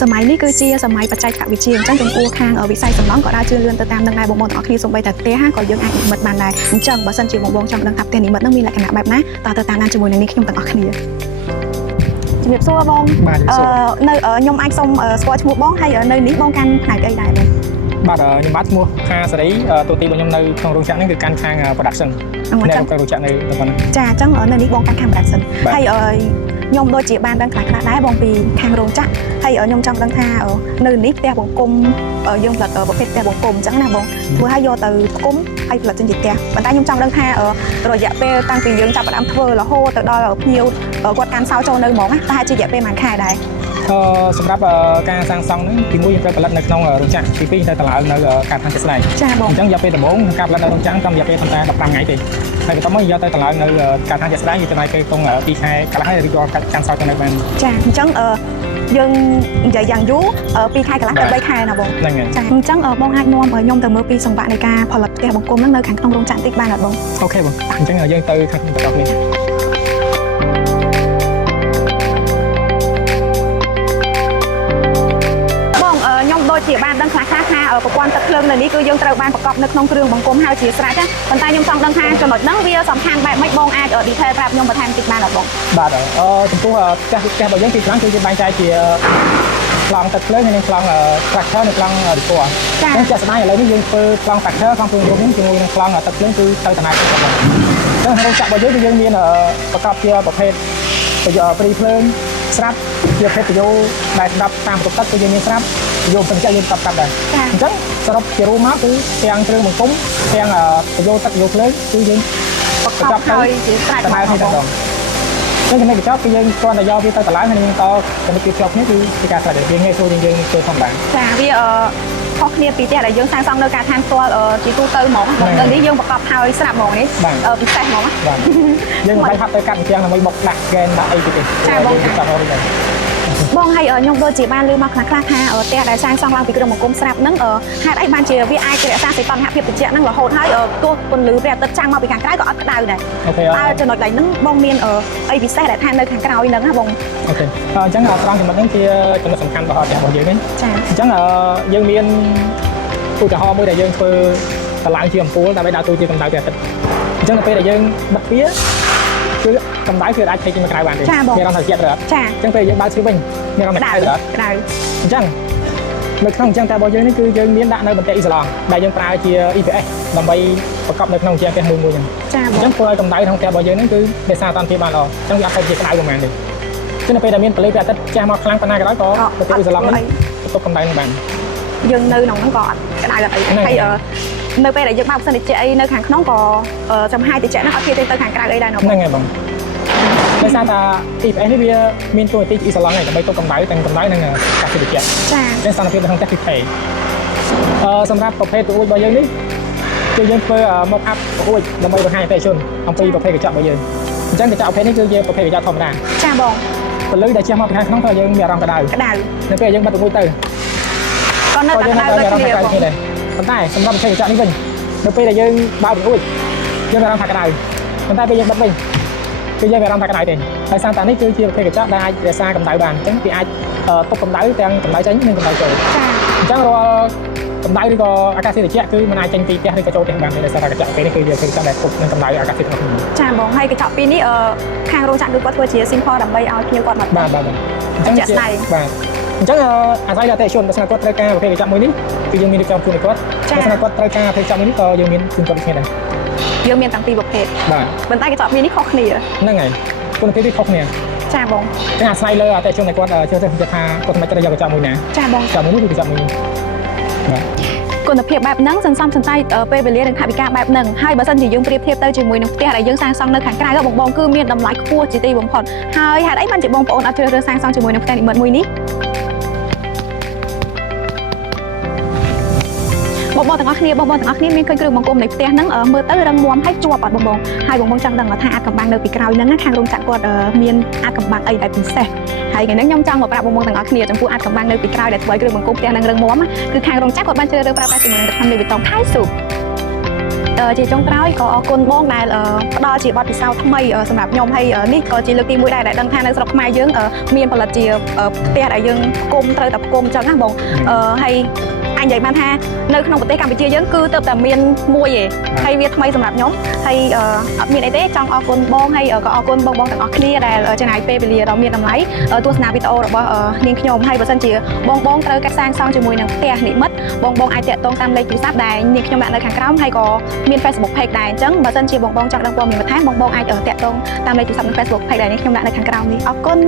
សម័យនេះគឺជាសម័យបច្ចេកវិទ្យាអញ្ចឹងចំពោះខាងវិស័យសំណង់ក៏ដើរជឿនលឿនទៅតាមនឹងដែរបងប្អូនទាំងអស់គ្នាសូម្បីតែផ្ទះក៏យើងអាចនិមិត្តបានដែរអញ្ចឹងបើសិនជាបងប្អូនចង់ដឹងថាផ្ទះនិមិត្តនឹងមានលក្ខណៈបែបណាតើទៅតាមណាជាមួយនឹងនេះខ្ញុំទាំងអស់គ្នាជំរាបសួរបងនៅខ្ញុំអាចសុំស្គាល់ឈ្មោះបងហើយនៅនេះបងកាន់ផ្នែកអីដែរបងបាទខ្ញុំបាទឈ្មោះខាសេរីទូទីរបស់ខ្ញុំនៅក្នុងរោងចក្រនេះគឺកាន់ខាង production នៅក្នុងរោងចក្រនៅទៅប៉ុណ្ណឹងចាអញ្ចឹងនៅនេះបងកាន់ខាង production ហើយខ្ញុំដូចជាបានដឹងខ្លះៗដែរបងពីខាងរោងចក្រហើយខ្ញុំចង់ដឹងថានៅនេះផ្ទះបង្គំយើងផលិតប្រភេទផ្ទះបង្គំអញ្ចឹងណាបងធ្វើឲ្យយកទៅផ្គុំហើយផលិតចេញជាផ្ទះប៉ុន្តែខ្ញុំចង់ដឹងថារយៈពេលតាំងពីយើងចាប់ផ្ដើមធ្វើរហូតទៅដល់ភ្ញៀវគាត់កាន់សោចូលនៅហ្មងណាតែជារយៈពេលប៉ុន្មានខែដែរសម្រាប់ការសាងសង់នេះទី1យើងត្រូវផលិតនៅក្នុងរោងចក្រទី2ត្រូវតម្លើងនៅការដ្ឋានជាក់ស្ដែងចាបងអញ្ចឹងរយៈពេលដំបូងការផលិតនៅរោងចក្រតាមរយៈពេលតែ15ថ្ងៃទេហើយបន្ទាប់មកយកទៅតម្លើងនៅការដ្ឋានជាក់ស្ដែងវាចំណាយពេលក្នុង2ខែកន្លះហើយរៀបរាប់កាន់សោទៅនៅបានចាអញ្ចឹងយើងនិយាយយ៉ាងយូរ2ខែកន្លះទៅ3ខែណាបងហ្នឹងហើយចាអញ្ចឹងបងអាចនាំខ្ញុំទៅមើលពីសង្វាក់នៃការផលិតផ្ទះបង្គំហ្នឹងនៅខាងក្នុងរោងចក្រតិចបានអត់បងអូខេបងអញ្ចឹងយើងទៅខាងក្នុងបន្តគ្នាដូចជាបានដឹងខ្លះៗថាប្រព័ន្ធទឹកភ្លើងនៅនេះគឺយើងត្រូវបានប្រកបនៅក្នុងគ្រឿងបង្គំហើយជាស្រេចប៉ុន្តែខ្ញុំចង់ដឹងថាចំណុចហ្នឹងវាសំខាន់បែបម៉េចបងអាច detail ប្រាប់ខ្ញុំបន្ថែមតិចបានអត់បងបាទចំពោះផ្ទះរបស់យើងទីខ្លាំងគឺយើងបែងចែកជាប្លង់ទឹកភ្លើងហើយនិងប្លង់ structure និងប្លង់ report អញ្ចឹងជាក់ស្ដែងឥឡូវនេះយើងធ្វើប្លង់ structure ក្នុងព្រឹងរូបនេះជាមួយនឹងប្លង់ទឹកភ្លើងគឺទៅតំណែងទៅបងអញ្ចឹងរោងចក្ររបស់យើងគឺយើងមានប្រកបជាប្រភេទប្រយោព្រីភ្លើងស្រាប់ជាប្រភេទប្រយោដែលសម្រាប់តាមបន្ទប់ទឹកគឺយើងមានស្រាប់យកបញ្ជាក់យើងប្រាប់ដែរអញ្ចឹងសរុបជារួមមកគឺទាំងគ្រឿងបង្គំទាំងប្រយោទឹកប្រយោភ្លើងគឺយើងប្រកបហើយជាស្រេចតែឲ្យតែដល់ចំណុចកញ្ចប់គឺយើងគ្រាន់តែយកវាទៅតម្លើងហើយយើងតចំណុចពីជាប់គ្នាគឺជាការស្រេចវាងាយស្រួលជាងយើងធ្វើធម្មតាចាវាខុសគ្នាពីផ្ទះដែលយើងសាងសង់នៅការដ្ឋានផ្ទាល់ជាទូទៅហ្មងនៅនេះយើងប្រកបហើយស្រាប់ហ្មងនេះពិសេសហ្មងបាទយើងមិនបាច់ហាត់ទៅកាត់ជាងដើម្បីបុកដាក់ហ្គេនដាក់អីទេចាបងបងហើយខ្ញុំដូចជាបានឮមកខ្លះៗថាផ្ទះដែលសាងសង់ឡើងពីគ្រឿងបង្គំស្រាប់ហ្នឹងហេតុអីបានជាវាអាចរក្សាសីតុណ្ហភាពត្រជាក់ហ្នឹងរហូតហើយទោះពន្លឺព្រះអាទិត្យចាំងមកពីខាងក្រៅក៏អត់ក្តៅដែរតើចំណុចដែលហ្នឹងបងមានអីពិសេសដែលថានៅខាងក្រៅហ្នឹងណាបងអូខេអញ្ចឹងត្រង់ចំណុចហ្នឹងជាចំណុចសំខាន់របស់ផ្ទះរបស់យើងហ្នឹងចាអញ្ចឹងយើងមានឧទាហរណ៍មួយដែលយើងធ្វើតម្លើងជាអំពូលដើម្បីដើរតួជាកម្ដៅព្រះអាទិត្យអញ្ចឹងទៅពេលដែលយើងបិទវាគឺកម្ដៅគឺអាចផ្លេចចេញមកក្រៅបានទេមានអារម្មណ៍ថាជាក់រត់ចាអញ្ចឹងពេលយើងបើកទ្វារវិញមានអារម្មណ៍ថាក្តៅអញ្ចឹងនៅក្នុងអញ្ចឹងតែរបស់យើងនេះគឺយើងមានដាក់នៅបន្ទះអ៊ីស្លង់ដែលយើងប្រើជា EPS ដើម្បីប្រកបនៅក្នុងជាផ្ទះមួយអញ្ចឹងអញ្ចឹងធ្វើឲ្យកម្ដៅក្នុងផ្ទះរបស់យើងនេះគឺរក្សាអត្តភាពបានល្អអញ្ចឹងវាអត់ទៅជាក្តៅប្រហែលទេចឹងនៅពេលដែលមានពន្លឺព្រះអាទិត្យចាស់មកខ្លាំងប៉ុណ្ណាក៏ដោយក៏បន្ទះអ៊ីស្លង់នេះទប់កម្ដៅនឹងបានយើងនៅក្នុងហ្នឹងក៏អត់ក្តៅអត់អីហើយនៅពេលដែលយើងបើកផ្សិនតិចអីនៅខាងក្នុងក៏ចំហាយតិចហ្នឹងអត់ធៀបទៅខាងក្រៅអីដែរហ្នឹងហើយបងដោយសារតែ EPS នេះវាមានតួនាទីអ៊ីស្លង់ហ្នឹងដើម្បីទប់កម្ដៅទាំងកម្ដៅនិងកាសតិចចាចឹងសន្តិភាពនៅក្នុងផ្ទះគឺផេសម្រាប់ប្រភេទប្រួយរបស់យើងនេះគឺយើងធ្វើមកអាប់ប្រួយដើម្បីបង្ហាញអតិថិជនអំពីប្រភេទកញ្ចក់របស់យើងអញ្ចឹងកញ្ចក់ប្រភេទនេះគឺជាប្រភេទកញ្ចក់ធម្មតាចាបងពលឺដែលជះមកពីខាងក្នុងធ្វើឲ្យយើងមានអារម្មណ៍ក្តៅនៅពេលយើងបិទប្រួយទៅក៏នៅតែក្តៅដូចគ្នាបងប៉ុន្តែសម្រាប់ប្រភេទកញ្ចក់នេះវិញនៅពេលដែលយើងបើកប្រួយយើងមានអារម្មណ៍ថាក្តៅប៉ុន្តែពេលយើងបិទវិញគឺយើងមានអារម្មណ៍ថាក្តៅទេហើយសារតានេះគឺជាប្រភេទកញ្ចក់ដែលអាចរក្សាកម្ដៅបានអញ្ចឹងវាអាចទប់កម្ដៅទាំងកម្ដៅចេញនិងកម្ដៅចូលអញ្ចឹងរាល់កម្ដៅឬក៏អាកាសធាតុត្រជាក់គឺមិនអាចចេញពីផ្ទះឬក៏ចូលផ្ទះបានទេដោយសារតែកញ្ចក់ពេលនេះគឺជាកញ្ចក់ដែលទប់នឹងកម្ដៅអាកាសធាតុក្នុងចាបងហើយកញ្ចក់ពីរនេះខាងរោងចក្រគាត់ធ្វើជា simple ដើម្បីឲ្យភ្ញៀវគាត់មកបាទអញ្ចឹងជាបាទអញ្ចឹងអាស្រ័យដល់អតិថិជនបើសិនគាត់ត្រូវការប្រភេទកញ្ចក់មួយនេះគឺយើងមានរៀបចំជូនគាត់បើសិនគាត់ត្រូវការប្រភេទកញ្ចក់មួយនេះក៏យើងមានជូនគាត់គ្នាដែរយើងមានតាំងពីរប្រភេទបាទប៉ុន្តែកញ្ចក់ពីរនេះខុសគ្នាហ្នឹងហើយគុណភាពវាខុសគ្នាចាបងចឹងអាស្រ័យលើអតិថិជនដែលគាត់ជឿថាគាត់មិនត្រូវយកកញ្ចក់មួយណាចាបងកញ្ចក់មួយនេះគឺកញ្ចក់មួយនេះបាទគុណភាពបែបហ្នឹងសន្សំសំចៃពេលវេលានិងថវិកាបែបហ្នឹងហើយបើសិនជាយើងប្រៀបធៀបទៅជាមួយនឹងផ្ទះដែលយើងសាងសង់នៅខាងក្រៅបងគឺមានតម្លៃខ្ពស់ជាទីបំផុតហើយហេតុអីបានជាបងប្អូនអត់ជ្រើសរើសសាងសង់ជាមួយនឹងផ្ទះនិមិត្តមួយនេះបងទាំងអស់គ្នាមានឃើញគ្រឿងបង្គំនៃផ្ទះហ្នឹងមើលទៅរឹងមាំហើយជាប់អត់បងហើយបងចង់ដឹងថាអាចកំបាំងនៅពីក្រោយហ្នឹងខាងរោងចក្រគាត់មានអាចកំបាំងអីដែលពិសេសហើយថ្ងៃនេះខ្ញុំចង់មកប្រាប់បងទាំងអស់គ្នាចំពោះអាចកំបាំងនៅពីក្រោយដែលធ្វើឲ្យគ្រឿងបង្គំផ្ទះហ្នឹងរឹងមាំគឺខាងរោងចក្រគាត់បានជ្រើសរើសប្រើប្រាស់ជាមួយនឹងទឹកថ្នាំលេប៊ីតុងថៃស៊ូប ជាចុងក្រោយក៏អរគុណបងដែលផ្ដល់ជាបទពិសោធន៍ថ្មីសម្រាប់ខ្ញុំហើយនេះក៏ជាលើកទី1ដែរដែលដឹងថានៅស្រុកខ្មែរយើងមានផលិតជាផ្ទះដែលយើងគុំត្រូវតែគុំអញ្ចឹងណាបងហើយអញនិយាយបានថានៅក្នុងប្រទេសកម្ពុជាយើងគឺទើបតែមានមួយឯងហើយវាថ្មីសម្រាប់ខ្ញុំហើយអត់មានអីទេចង់អរគុណបងហើយក៏អរគុណបងទាំងអស់គ្នាដែលចំណាយពេលវេលាដ៏មានតម្លៃទស្សនាវីដេអូរបស់នាងខ្ញុំហើយបើសិនជាបងត្រូវកាត់សាងសង់ជាមួយនឹងផ្ទះនិមិត្តបងអាចតាក់ទងតាមលេខទូរស័ព្ទដែលនាងខ្ញុំដាក់នៅខាងក្រោមហើយក៏មាន Facebook Page ដែរអញ្ចឹងបើសិនជាបងចង់ដឹងព័ត៌មានបន្ថែមបងអាចតាក់ទងតាមលេខទូរស័ព្ទនិង Facebook Page ដែលនាងខ្ញុំដាក់នៅខាងក្រោមនេះអរគុណ